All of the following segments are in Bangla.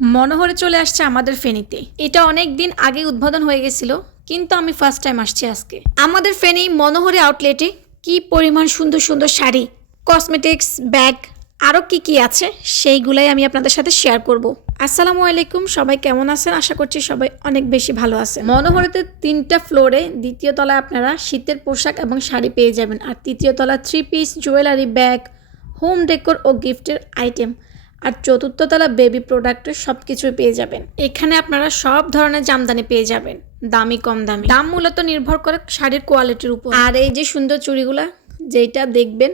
মনোহরে চলে আসছে আমাদের ফেনীতে। এটা অনেক দিন আগে উদ্বোধন হয়ে গেছিল, কিন্তু আমি ফার্স্ট টাইম আসছি আজকে। আমাদের ফেনী মনোহরে আউটলেটে কি পরিমাণ সুন্দর সুন্দর শাড়ি, কসমেটিক্স, ব্যাগ আরও কি কি আছে সেইগুলাই আমি আপনাদের সাথে শেয়ার করব। আসসালামু আলাইকুম, সবাই কেমন আছেন? আশা করছি সবাই অনেক বেশি ভালো আছেন। মনোহরেতে 3টা ফ্লোরে, দ্বিতীয় তলায় আপনারা শীতের পোশাক এবং শাড়ি পেয়ে যাবেন, আর তৃতীয় তলা 3 piece, jewellery, bag, home decor ও গিফটের আইটেম, আর চতুর্থ তলা বেবি প্রোডাক্টের সব কিছুই পেয়ে যাবেন। এখানে আপনারা সব ধরনের জামদানি পেয়ে যাবেন, দামি কম দামি। দাম মূলত নির্ভর করে শাড়ির কোয়ালিটির উপর। আর এই যে সুন্দর চুড়িগুলা, যেটা দেখবেন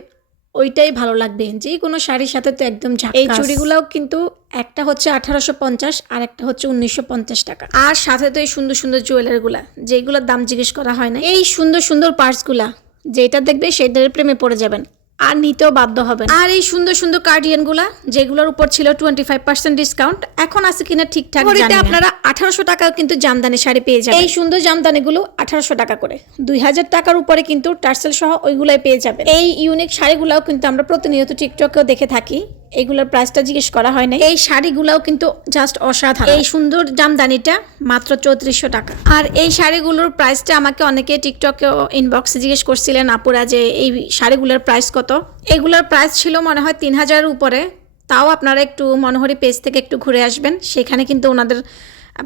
ওইটাই ভালো লাগবে, যে কোনো শাড়ির সাথে তো একদম ঝাঁকাস। এই চুড়িগুলাও কিন্তু একটা হচ্ছে 1850 আর একটা হচ্ছে 1950 টাকা। আর সাথে তো এই সুন্দর সুন্দর জুয়েলারিগুলা, যেগুলোর দাম জিজ্ঞেস করা হয় না। এই সুন্দর সুন্দর পার্সগুলা, যেটা দেখবে সেটার প্রেমে পড়ে যাবেন আর নিতেও বাধ্য হবেন। আর এই সুন্দর সুন্দর কার্ডিয়ানগুলা, যেগুলোর উপর ছিল 25% ডিসকাউন্ট, এখন আছে কিনা ঠিকঠাক জানি না। আপনারা 1800 টাকা কিন্তু জামদানি শাড়ি পেয়ে যাবেন। এই সুন্দর জামদানিগুলো 1800 টাকা করে, 2000 টাকার উপরে কিন্তু টার্সেল সহ ওইগুলাই পেয়ে যাবেন। এই ইউনিক শাড়িগুলাও কিন্তু আমরা প্রতিনিয়ত টিকটকেও দেখে থাকি, এগুলোর প্রাইসটা জিজ্ঞেস করা হয় না। এই শাড়িগুলাও কিন্তু জাস্ট অসাধারণ। এই সুন্দর জামদানিটা মাত্র 3400 টাকা। আর এই শাড়িগুলোর প্রাইসটা আমাকে অনেকে টিকটকে ইনবক্সে জিজ্ঞেস করছিলেন, আপুরা যে এই শাড়িগুলোর প্রাইস কত। এগুলোর প্রাইস ছিল মনে হয় 3000-এর উপরে। তাও আপনারা একটু মনোহরি পেজ থেকে একটু ঘুরে আসবেন, সেখানে কিন্তু ওনাদের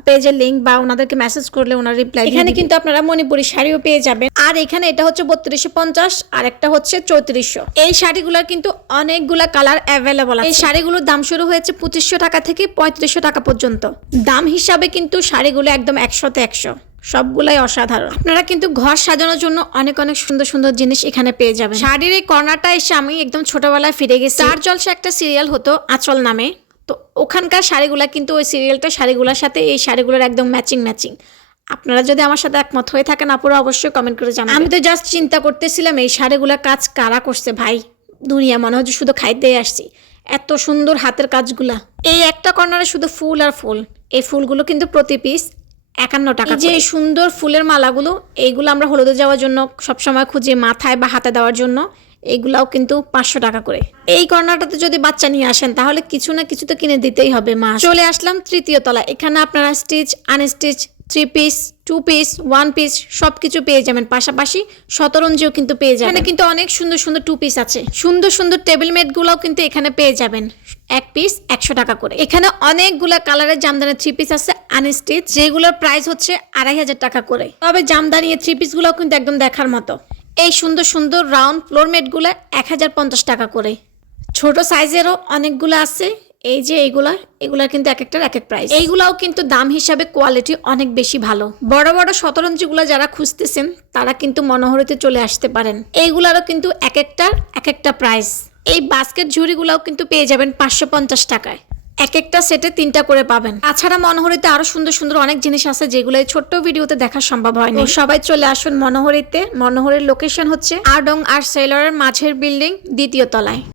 পেজের লিঙ্ক বা ওনাদেরকে মেসেজ করলে ওনার রিপ্লাই, এখানে কিন্তু আপনারা মণিপুরি শাড়িও পেয়ে যাবেন। আর এখানে এটা হচ্ছে 3250 আর একটা হচ্ছে 3400। এই শাড়িগুলোর কিন্তু অনেকগুলা কালার অ্যাভেলেবল আছে। এই শাড়িগুলোর দাম শুরু হয়েছে 2500 টাকা থেকে 3500 টাকা পর্যন্ত। দাম হিসাবে কিন্তু শাড়িগুলো একদম 100-তে 100, সবগুলাই অসাধারণ। আপনারা কিন্তু ঘর সাজানোর জন্য অনেক অনেক সুন্দর সুন্দর জিনিস এখানে পেয়ে যাবেন। শাড়ির এই কর্নারটা এসে আমি একদম ছোটবেলায় ফিরে গেছি। চার জলসা একটা সিরিয়াল হতো আঁচল নামে, তো ওখানকার শাড়িগুলা কিন্তু ওই সিরিয়ালটা শাড়িগুলোর সাথে এই শাড়িগুলোর একদম ম্যাচিং ম্যাচিং। আপনারা যদি আমার সাথে একমত হয়ে থাকেন আপুরা, অবশ্যই কমেন্ট করে জানাবেন। আমি তো জাস্ট চিন্তা করতেছিলাম এই শাড়িগুলোর কাজ কারা করছে ভাই, দুনিয়া মনে হচ্ছে শুধু খাইতে আসছি, এত সুন্দর হাতের কাজগুলা। এই একটা কর্নারে শুধু ফুল আর ফুল, এই ফুলগুলো কিন্তু প্রতি পিস 51 টাকা। যে এই সুন্দর ফুলের মালাগুলো, এইগুলো আমরা হলুদে যাওয়ার জন্য সবসময় খুঁজি, মাথায় বা হাতে দেওয়ার জন্য, এইগুলাও কিন্তু 500 টাকা করে। এই কর্নারটাতে যদি বাচ্চা নিয়ে আসেন তাহলে কিছু না কিছু তো কিনে দিতেই হবে মা। চলে আসলাম তৃতীয় তলা। এখানে আপনারা stitch, unstitch, 3 piece, 2 piece, 1 piece সবকিছু পেয়ে যাবেন, পাশাপাশি শতরঞ্জিও কিন্তু পেয়ে যাবেন। এখানে কিন্তু অনেক সুন্দর সুন্দর 2 পিস আছে। সুন্দর সুন্দর টেবিল ম্যাট গুলাও কিন্তু এখানে পেয়ে যাবেন, 1 পিস 100 টাকা করে। এখানে অনেকগুলা কালারের জামদানি 3 পিস আছে আনস্টিচ, যেগুলোর প্রাইস হচ্ছে 2500 টাকা করে। তবে জামদানি 3 পিস গুলাও কিন্তু একদম দেখার মতো। এই সুন্দর সুন্দর রাউন্ড ফ্লোর ম্যাটগুলো 1050 টাকা করে। ছোট সাইজেরও অনেকগুলো আছে, এই যে এগুলা কিন্তু এক একটার এক এক প্রাইস। এইগুলাও কিন্তু দাম হিসাবে কোয়ালিটি অনেক বেশি ভালো। বড় বড় শতরঞ্জিগুলো যারা খুঁজতেছেন তারা কিন্তু মনোহরিতে চলে আসতে পারেন। এইগুলারও কিন্তু এক একটার এক একটা প্রাইস। এই বাস্কেট ঝুড়িগুলাও কিন্তু পেয়ে যাবেন 550 টাকায়। এক একটা সেটে 3টা করে পাবেন। তাছাড়া মনোহরিতে আরো সুন্দর সুন্দর অনেক জিনিস আছে, যেগুলো এই ছোট্ট ভিডিওতে দেখা সম্ভব হয়নি। সবাই চলে আসুন মনোহরিতে। মনোহরির লোকেশন হচ্ছে আরডং আর সেলরের মাঝের বিল্ডিং, দ্বিতীয় তলায়।